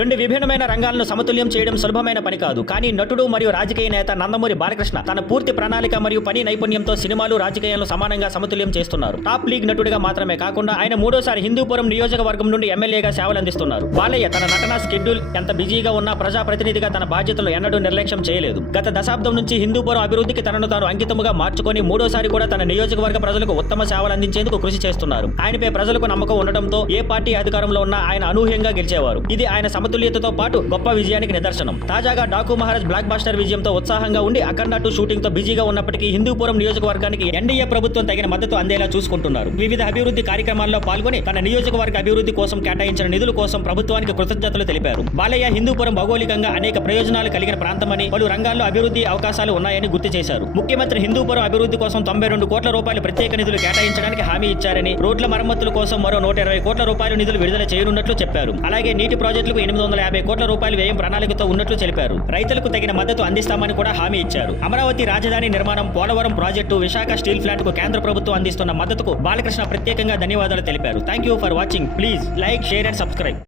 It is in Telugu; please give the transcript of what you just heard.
రెండు విభిన్నమైన రంగాలను సమతుల్యం చేయడం సులభమైన పని కాదు. కానీ నటుడు మరియు రాజకీయ నేత నందమూరి బాలకృష్ణ తన పూర్తి ప్రణాళిక మరియు పని నైపుణ్యంతో సినిమాలు రాజకీయాలను సమానంగా సమతుల్యం చేస్తున్నారు. టాప్ లీగ్ నటుడిగా మాత్రమే కాకుండా ఆయన మూడోసారి హిందూపురం నియోజకవర్గం నుండి ఎమ్మెల్యేగా సేవలందిస్తున్నారు. బాలయ్య తన నటన షెడ్యూల్ ఎంత బిజీగా ఉన్నా ప్రజాప్రతినిధిగా తన బాధ్యతలు ఎన్నడూ నిర్లక్ష్యం చేయలేదు. గత దశాబ్దం నుంచి హిందూపురం అభివృద్ధికి తనను తాను అంకితముగా మార్చుకొని మూడోసారి కూడా తన నియోజకవర్గ ప్రజలకు ఉత్తమ సేవలు అందించేందుకు కృషి చేస్తున్నారు. ఆయనపై ప్రజలకు నమ్మకం ఉండటంతో ఏ పార్టీ అధికారంలో ఉన్నా ఆయన అనూహ్యంగా గెలిచేవారు. ఇది ఆయన సమతుల్యతతో పాటు గొప్ప విజయానికి నిదర్శనం. తాజాగా డాకు మహారాజ్ బ్లాక్ బాస్టర్ విజయంతో ఉత్సాహంగా ఉండి అఖండ 2 షూటింగ్ తో బిజీగా ఉన్నప్పటికీ హిందూపురం నియోజకవర్గానికి ఎన్డీఏ ప్రభుత్వం తగిన మద్దతు అందేలా చూసుకుంటున్నారు. వివిధ అభివృద్ధి కార్యక్రమాల్లో పాల్గొని తన నియోజకవర్గ అభివృద్ధి కోసం కేటాయించిన నిధుల కోసం ప్రభుత్వానికి కృతజ్ఞతలు తెలిపారు. బాలయ్య హిందూపురం భౌగోళికంగా అనేక ప్రయోజనాలు కలిగిన ప్రాంతమని, పలు రంగాల్లో అభివృద్ధి అవకాశాలు ఉన్నాయని గుర్తు చేశారు. ముఖ్యమంత్రి హిందూపురం అభివృద్ధి కోసం 92 కోట్ల రూపాయలు ప్రత్యేక నిధులు కేటాయించడానికి హామీ ఇచ్చారని, రోడ్ల మరమ్మతుల కోసం మరో 120 కోట్ల రూపాయలు నిధులు విడుదల చేయనున్నట్లు చెప్పారు. అలాగే నీటి ప్రాజెక్టులకు 850 కోట్ల రూపాయలు వ్యయం ప్రణాళికతో ఉన్నట్లు తెలిపారు. రైతులకు తగిన మద్దతు అందిస్తామని కూడా హామీ ఇచ్చారు. అమరావతి రాజధాని నిర్మాణం, Polavaram project, Visakha steel plant కు కేంద్ర ప్రభుత్వం అందిస్తున్న మద్దతుకు బాలకృష్ణ ప్రత్యేకంగా ధన్యవాదాలు తెలిపారు. Thank you for watching. Please like, share and subscribe.